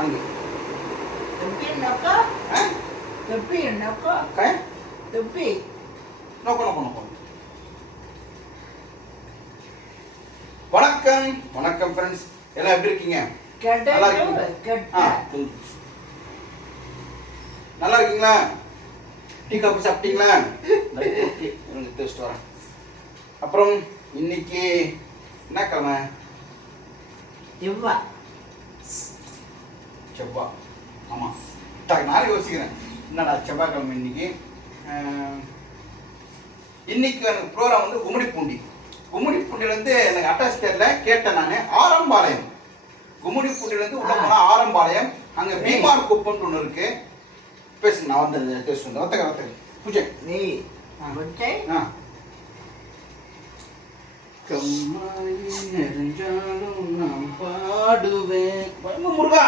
அங்கே Tepi noko? Tepi noko? Kaya? Tepi. நோக்கம். வணக்கம் வணக்கம் ஃப்ரெண்ட்ஸ், எல்லாம் எப்படி இருக்கீங்க? நல்லா இருக்கீங்களா? நல்லா இருக்கீங்களா? டீ காஃபி சாப்பிட்டீங்களா? ஓகே, டேஸ்ட் வரேன். அப்புறம் இன்னைக்கு என்ன கிழமை? செவ்வாய். ஆமாம், நானே யோசிக்கிறேன் என்னடா செவ்வாய்க்கிழமை இன்னைக்கு. இன்னைக்கு எனக்கு ப்ரோக்ராம் வந்து கும்மிடிப்பூண்டிலேருந்து எனக்கு அட்ரஸ் தெரியல, கேட்டேன் நான். ஆரம்பாளையம், கும்மிடிப்பூண்டிலேருந்து உள்ள போனால் ஆரம்பாளையம், அங்கே பீமார் குப்பம்னு ஒன்று இருக்கு. பேசுங்க, நான் வந்து டேஸ்ட் வந்து வத்தக்க பூஜை. கம்மாய் நெருஞ்சாலும் நான் பாடுவேன் முருகா.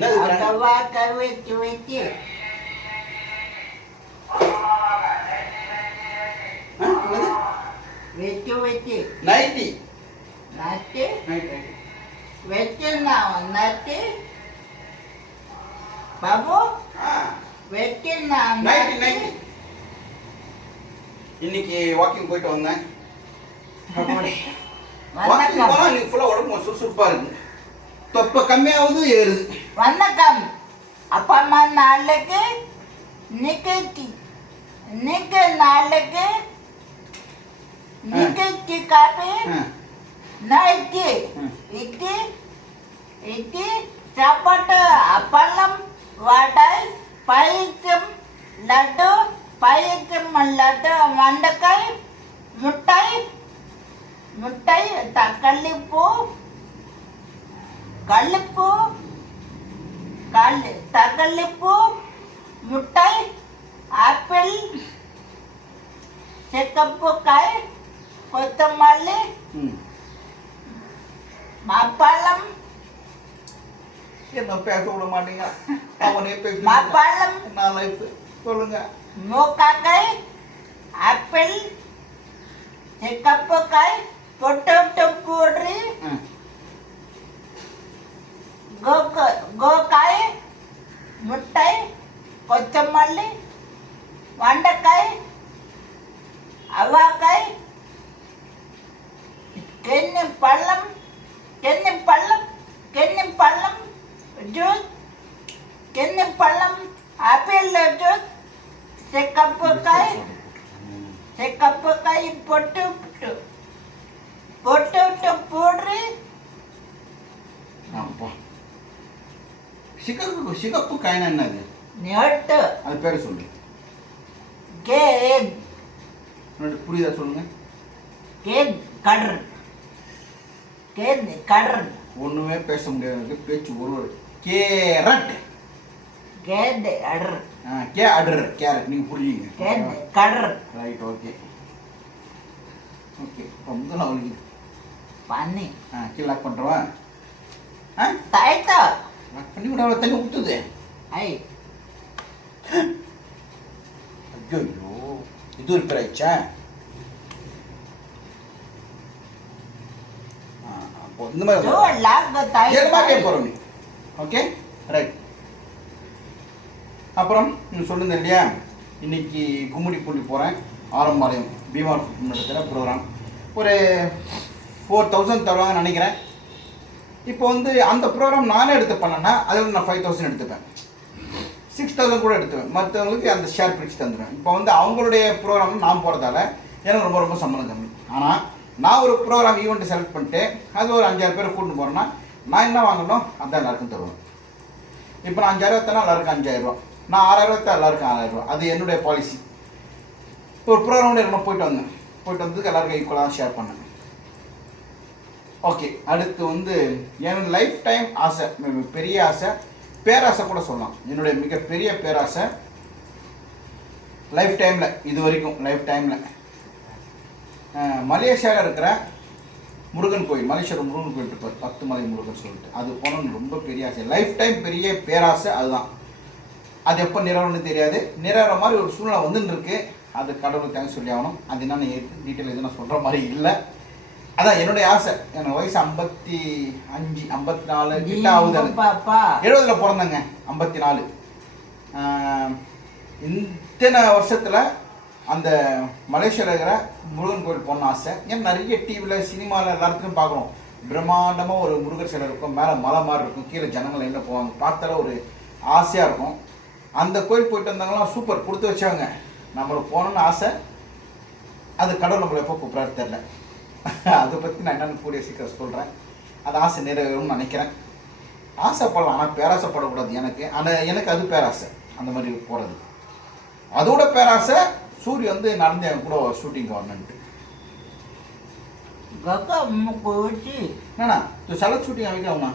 நைட்டி பாபு நைட்டி. இன்னைக்கு வாக்கிங் போயிட்டு வந்தேன். வாக்கிங் போனா இன்னைக்கு ஃபுல்லா உடம்பு சுறுசுறுப்பா இருக்கு. தொப்பை கம்மியாவது ஏறுது. வணக்கம். அப்பா அம்மா நாளைக்கு நாளைக்கு நிகழ்ச்சி காப்பி நைட்டு இட்லி சாப்பாட்டு அப்பளம் வடை பாயசம் லட்டு மண்டக்காய் முட்டை தக்காளி பூ தக்காளிப்பூ முட்டை ஆப்பிள் செக்கப்புக்காய் கொத்தமல்லி மாப்பழம். என்ன பேச விட மாட்டீங்க? அவனே பேச. மாப்பழம் சொல்லுங்க. மூக்காக்காய் ஆப்பிள் செக்கப்புக்காய் பொட்டேட்டோ பூரி கோக்காய் முட்டை கொத்தமல்லி வண்டக்காய் அவாக்காய் கென்னி பழம் ஜூஸ் கென்னி பழம் ஆப்பிள் ஜூஸ் செக்கப்புக்காய் பொட்டேட்டோ பூரி. சிகப்பு காய்னா என்னது? நெட்டு. அது பேரு சொல்லு. கேக். புரியுதா சொல்லுங்க? கடர். ஒண்ணுமே பேச முடியாது, பேச்சு ஒரு கேரட். கேரட் நீங்க புரியுங்க. கடர். Right, okay. ரொம்ப நான் பண்ணி கீழே லாக் பண்றவா? தாய்த்தா பண்ணி விட அவ்வளோ தண்ணி ஊற்றுது. ஐயோ, இது ரிப்பேர் ஆயிடுச்சா? அப்போ இந்த மாதிரி போகிறோம் நீ. Okay, right. அப்புறம் நீங்கள் சொல்லுங்க இல்லையா, இன்னைக்கு கும்மிடிப்பூண்டி போகிறேன். ஆரம்பாளையம் பீமார் நடத்துகிற ப்ரோக்ராம். ஒரு 4000 தருவாங்கன்னு நினைக்கிறேன். இப்போ வந்து அந்த ப்ரோக்ராம் நானே எடுத்து பண்ணேன்னா அதில் நான் 5000 எடுத்துப்பேன், 6000 கூட எடுத்துவேன். மற்றவங்களுக்கு அந்த ஷேர் பிரித்து தந்துடுவேன். இப்போ வந்து அவங்களுடைய ப்ரோக்ராம் நான் போகிறதால எனக்கு ரொம்ப சம்பளம் கம்மி. ஆனால் நான் ஒரு ப்ரோக்ராம் ஈவெண்ட்டை செலக்ட் பண்ணிட்டு அது ஒரு 5000 பேரை கூட்டின்னு போகிறேன்னா நான் என்ன வாங்கணும் அதான் எல்லாருக்கும் தருவேன். இப்போ நான் 5000 தரேன், எல்லாருக்கும் 5000 ரூபா. நான் 6000 தரேன், எல்லாருக்கும் 6000 ரூபா. அது என்னுடைய பாலிசி. ஒரு ப்ரோக்ராம் நான் போயிட்டு வந்ததுக்கு எல்லாருக்கும் ஈக்குவலாக ஷேர் பண்ணேன். ஓகே, அடுத்து வந்து என்னோட லைஃப் டைம் ஆசை, பெரிய ஆசை, பேராசை கூட சொல்லலாம். என்னுடைய மிகப்பெரிய பேராசை லைஃப் டைமில், இது வரைக்கும் லைஃப் டைமில் மலேசியாவில் இருக்கிற முருகன் கோயில், மலேசியாவில் முருகன் கோயில் இருப்பார், 10 மலை முருகன் சொல்லிட்டு, அது போனோன்னு ரொம்ப பெரிய ஆசை. லைஃப் டைம் பெரிய பேராசை அதுதான். அது எப்போ நிறைவேறணும்னு தெரியாது. நிறைவேற மாதிரி ஒரு சூழ்நிலை வந்துன்னு இருக்கு. அது கடவுளுக்கு தேங்க்ஸ் சொல்லி ஆகணும். அது என்னன்னு டீட்டெயில் எதுவும் நான் சொல்கிற மாதிரி இல்லை. அதான் என்னுடைய ஆசை. எனக்கு வயசு 55 54 கிட்ட ஆகுது. 70 பிறந்தேங்க. 54. இத்தனை வருஷத்தில் அந்த மலேசியாவில் இருக்கிற முருகன் கோயில் போன ஆசை. ஏன்னா நிறைய டிவியில் சினிமாவில் எல்லாத்துலையும் பார்க்குறோம். பிரம்மாண்டமாக ஒரு முருகர் சிலை இருக்கும், மேலே மலை மாதிரி இருக்கும், கீழே ஜனங்கள் என்ன போவாங்க, பார்த்தால ஒரு ஆசையாக இருக்கும். அந்த கோயில் போயிட்டு வந்தாங்களாம் சூப்பர் கொடுத்து வச்சாங்க. நம்மளுக்கு போகணுன்னு ஆசை. அது கடவுள் நம்மளை எப்போ கூப்பிட்றாரு தெரில. அதை பற்றி நான் என்னென்னு கூடிய சீக்கிரம் சொல்கிறேன். அது ஆசை நிறைவேறும்னு நினைக்கிறேன். ஆசைப்படலாம், ஆனால் பேராசைப்படக்கூடாது. எனக்கு அது பேராசை அந்த மாதிரி போகிறது. அதோட பேராசை சூரிய வந்து நடந்து என் கூட ஷூட்டிங் வரணுன்ட்டு. இது செலக்ட் ஷூட்டிங் அவைக்காவுண்ணா.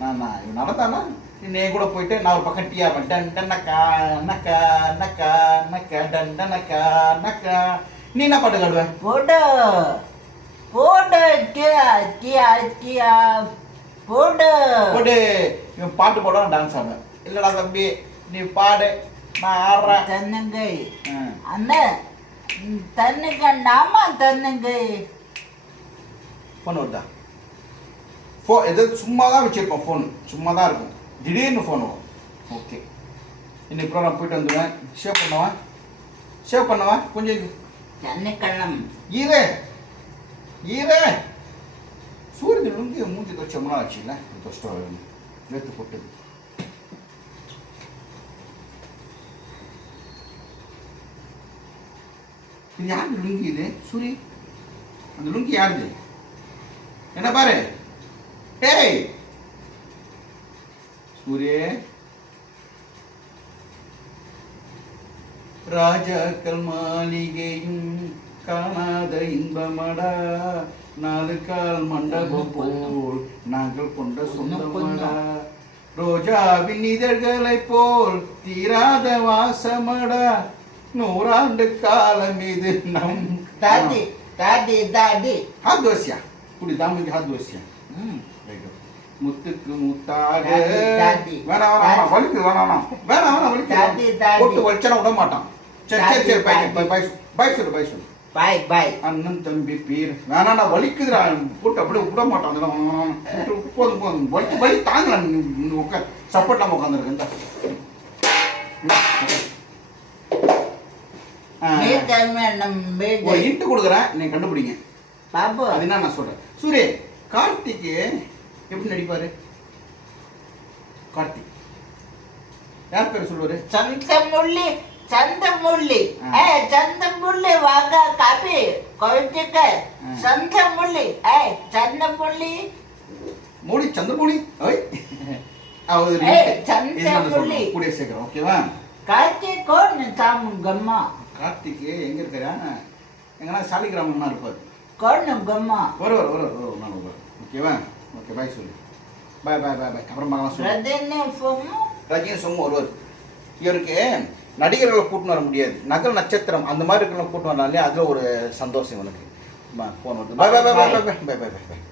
நான் நடந்தானா என் கூட போயிட்டு நான் ஒரு பக்கம் டீ ஆவேன். டன் டன்னக்கா நக்கா நக்கா நக்கா டன் டன்னக்கா நக்கா. நீ என்ன பாட்டு காடுவேன்? போடு போடு போடு போடு. இவன் பாட்டு போட டான்ஸ் ஆடுவேன். இல்லடா தம்பி நீ பாடு, நான் ஆடுறேன். தன்னுங்கை அந்த தன்னுக்கண்டாமா தன்னுங்கை ஃபோன் வருதா? எது சும்மா தான் வச்சுருப்போம். ஃபோன் சும்மா தான் இருக்கும். திடீர்னு ஃபோன் வரும். ஓகே, இன்னைக்கு ப்ரோக்ராம் போயிட்டு வந்துடுவேன். சேவ் பண்ணுவேன் கொஞ்சம். தன்னுக்கண்ணம் ஈரே ஈரே சூரியன் லுங்கி மூஞ்சி தொச்ச முன்னா ஆச்சுல்ல. கஷ்டம் வேத்து போட்டு. இது யாரு லுங்கி? இது சூரி. அந்த லுங்கி யாருது? என்ன பாரு. ஏய் சூரிய, ராஜாக்கள் மாளிகையும் காணாத இன்பமடா, 4 கால் மண்டபம் போல் நாங்கள் கொண்ட சொந்தமடா, ரோஜாவின் இதழ்களை போல் தீராத வாசமடா, 100 ஆண்டு காலம் இது நம் தாடி தாடி தாடி. हाथ दोसिया कुड़ी दाम में हाथ दोसिया முத்துக்கு முத்தாக வேணாம் வேணாம் வலிக்கு வேணாம் வேணாம் வேணாம் வலிக்கு போட்டு வச்சனா விட மாட்டான். சரி சரி சரி பை பை பை சொல்லு பை சொல்லு. பை பை அண்ணன் தம்பி பீர் வேணாடா வலிக்குதுடா. போட்டு அப்படியே விட மாட்டான். அதெல்லாம் போதும் போதும் வலி வலி தாங்கலாம். உட்கார் சப்போர்ட் நம்ம உட்காந்துருக்கேன். ஒரு இன்ட்டு கொடுக்குறேன், நீங்க கண்டுபிடிங்க பாபு. அது என்ன நான் சொல்றேன். சூரிய கார்த்திக்கு எப்படி நடிப்பாரு? கார்த்திக் யார் பேர் சொல்லுவாரு? சந்தமுள்ளி சந்தமுள்ளி சந்தமுள்ளி வாங்க காப்பி கொழுச்சுக்க. சந்தமுள்ளி சந்தமுள்ளி மோடி சந்திரமோடி. சந்தமுள்ளி கூடிய சேர்க்கிறோம். ஓகேவா? கார்த்திக் கோன் சாமு கம்மா. கார்த்திக் எங்க இருக்கிறா? எங்கன்னா சாலிகிராமம்னா இருப்பாரு. கோன் கம்மா வருவார் வருவார் வருவார் நான் வருவார். ஓகேவா? ஓகே பாய் சொல்லு. பாய் பாய் பாய் பாய். அப்புறம் பார்க்கலாம் சொல்லு. ரஜினி சொம்மு வருவார். இவருக்கு நடிகர்களை கூட்டின்னு வர முடியாது. நகல் நட்சத்திரம் அந்த மாதிரி இருக்கிறவங்க கூட்டின்னு வரனாலே அதில் ஒரு சந்தோஷம் இவனுக்கு. ஃபோன் வருது. பாய் பாய் பாய் பாய் பாய் பாய் பாய் பாய்.